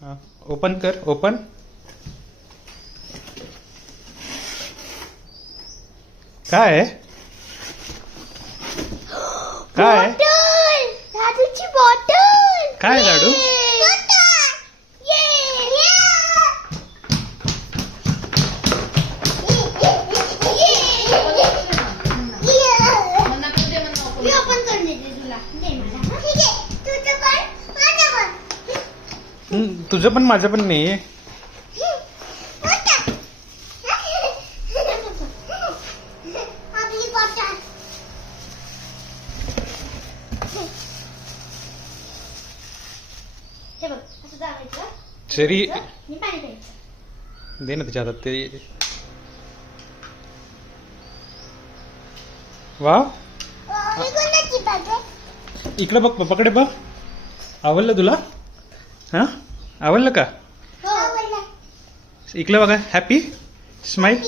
हा, ओपन कर. ओपन. काय आहे? काय आहे? लाडूची बॉटल. काय लाडू? तुझं पण माझं पण नाही. चेरी दे ना त्याच्या हातात ते. वा, इकडे बघ, पप्पाकडे बघ. आवडलं तुला? हा, आवडलं का? इकडे बघा. Happy smile.